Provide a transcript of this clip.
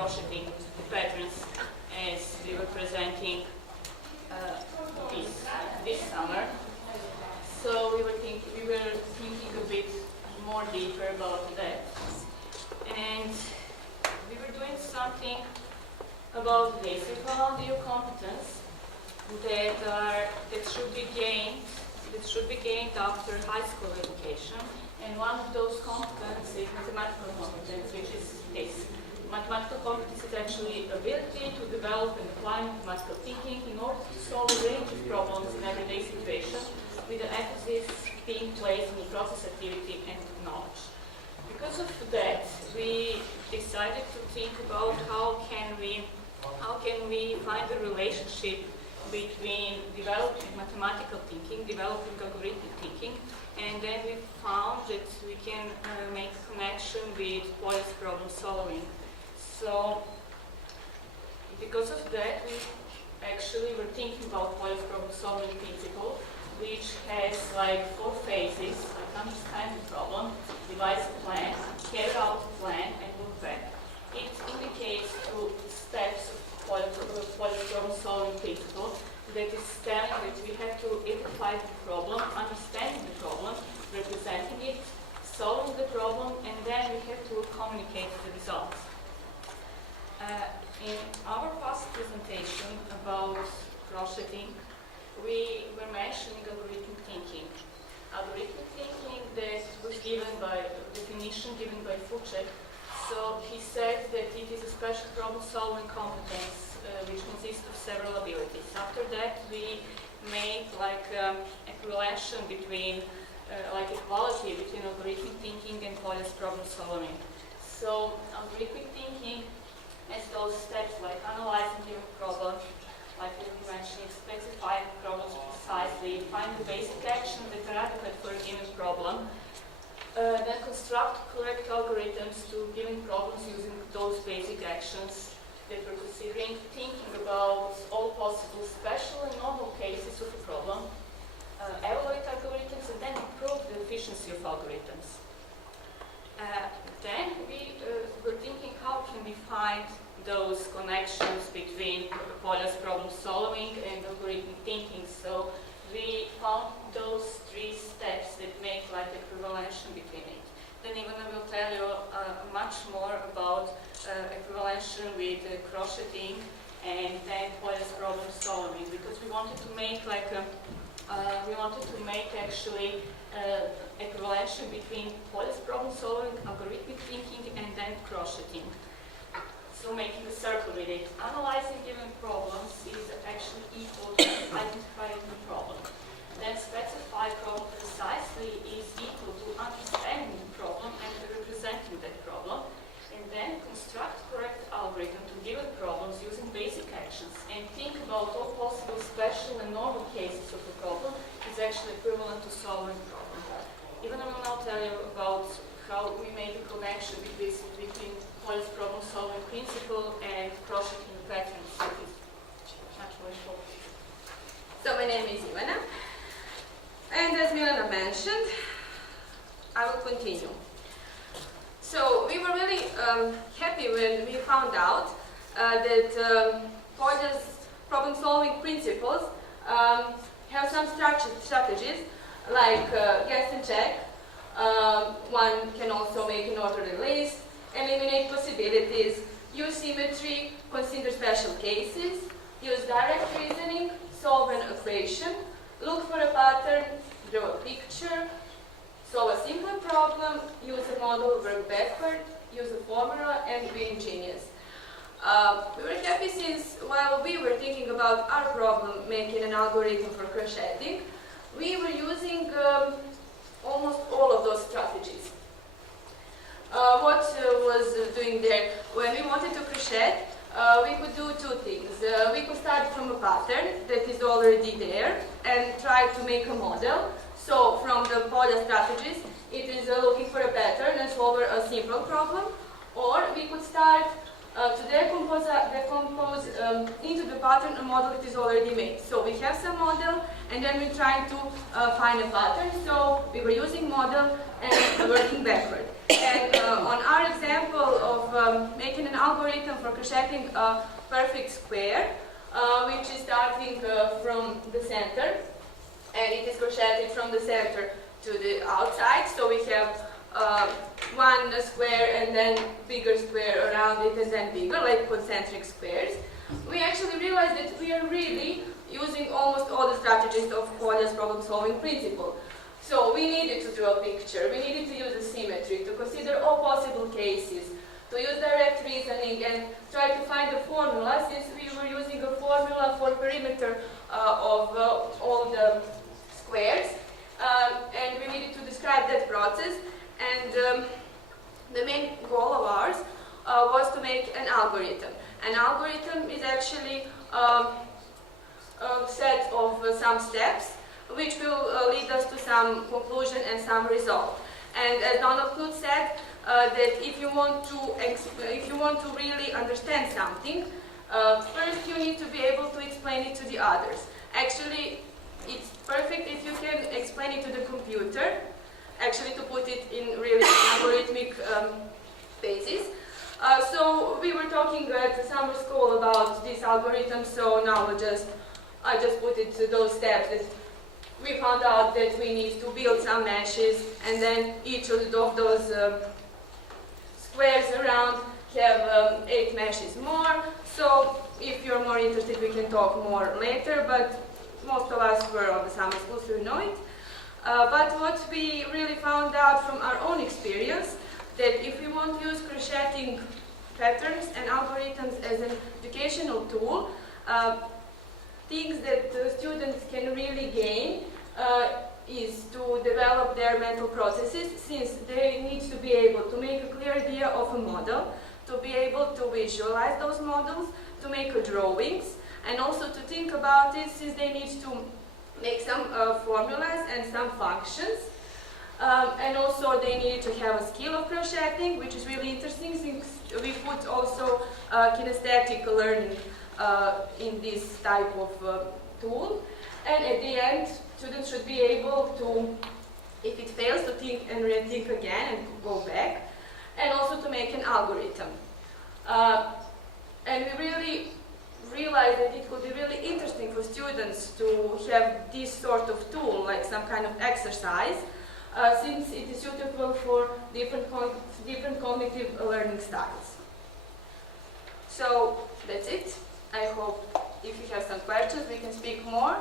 crocheting patterns as we were presenting this summer. So we were thinking a bit more deeper about that, and we were doing something about basic audio competence that should be gained after high school education. And one of those competences is mathematical competence, which is this. Mathematical competence is actually ability to develop and apply mathematical thinking in order to solve a range of problems in everyday situations, with the emphasis being placed on the process activity and knowledge. Because of that, we decided to think about how can we find a relationship between developing mathematical thinking, developing algorithmic thinking, and then we found that we can make a connection with Polish problem solving. So, because of that, we actually were thinking about Polish problem solving principle, which has like 4 phases: like understand the problem, devise a plan, carry out the plan, and look back. It indicates 2 steps of Polish problem solving principle that is telling that we have to identify the problem, understanding the problem, representing it, solving the problem, and then we have to communicate the results. In our past presentation about crocheting, we were mentioning algorithmic thinking. Algorithmic thinking that was given by definition given by Fuchs. So he said that it is a special problem-solving competence which consists of several abilities. After that, we made like equivalence between, like equality between algorithmic thinking and Polish problem solving. So algorithmic thinking has those steps like analyzing given problem, like we mentioned, specifying problems precisely, find the basic actions that are adequate for a given problem, then construct correct algorithms to given problems using those basic actions that we're considering, thinking about all possible special and normal cases of a problem, evaluate algorithms, and then improve the efficiency of algorithms. Then we were thinking, how can we find those connections between Polish problem solving and algorithmic thinking? So we found those 3 steps that make like equivalence between it. Then Ivana will tell you much more about equivalence with crocheting and then Polish problem solving, because we wanted to make like actually equivalence between Polish problem solving, algorithmic thinking, and then crocheting. So making a circle with it. Analyzing given problems is actually equal to identifying the problem. Then specify problem precisely is equal to understanding the problem and representing that problem. And then construct correct algorithm to given problems using basic actions and think about all possible special and normal cases of a problem is actually equivalent to solving the problem. Ivana will now tell you about how we made a connection between Polish problem solving principle and crocheting patterns. That is much more important. So my name is Ivana, and as Milena mentioned, I will continue. So we were really happy when we found out that Polish problem solving principles have some strategies like guess and check. One can also make an orderly list, eliminate possibilities, use symmetry, consider special cases, use direct reasoning, solve an equation, look for a pattern, draw a picture, solve a simple problem, use a model, work backward, use a formula, and be ingenious. We were happy since while we were thinking about our problem, making an algorithm for crocheting, we were using almost all of those strategies. What was doing there? When we wanted to crochet, we could do 2 things. We could start from a pattern that is already there and try to make a model. So from the Polish strategies, it is looking for a pattern and solve a simple problem. Or we could start to decompose into the pattern a model that is already made. So we have some model and then we're trying to find a pattern. So we were using model and working backward. And on our example, example of making an algorithm for crocheting a perfect square, which is starting from the center, and it is crocheted from the center to the outside. So we have one square and then bigger square around it and then bigger, like concentric squares. We actually realized that we are really using almost all the strategies of Kolja's problem-solving principle. So we needed to draw a picture, we needed to use a symmetry, to consider all possible cases, to use direct reasoning and try to find a formula, since we were using a formula for perimeter of all the squares. And we needed to describe that process. And the main goal of ours was to make an algorithm. An algorithm is actually a set of some steps which will lead us to some conclusion and some result. And as Donald Knuth said, that if you want to really understand something, first you need to be able to explain it to the others. Actually, it's perfect if you can explain it to the computer, actually to put it in really algorithmic basis. So we were talking at the summer school about this algorithm, so now I just put it to those steps. That we found out that we need to build some meshes, and then each of those squares around have 8 meshes more. So if you're more interested, we can talk more later, but most of us were on the summer school, so you know it. But what we really found out from our own experience, that if we want to use crocheting patterns and algorithms as an educational tool, things that the students can really gain is to develop their mental processes, since they need to be able to make a clear idea of a model, to be able to visualize those models, to make drawings, and also to think about it, since they need to make some formulas and some functions. And also they need to have a skill of crocheting, which is really interesting, since we put also kinesthetic learning in this type of tool. And at the end, students should be able to, if it fails, to think and rethink again and go back, and also to make an algorithm. And we really realized that it would be really interesting for students to have this sort of tool, like some kind of exercise, since it is suitable for different cognitive learning styles. So that's it. I hope if you have some questions, we can speak more.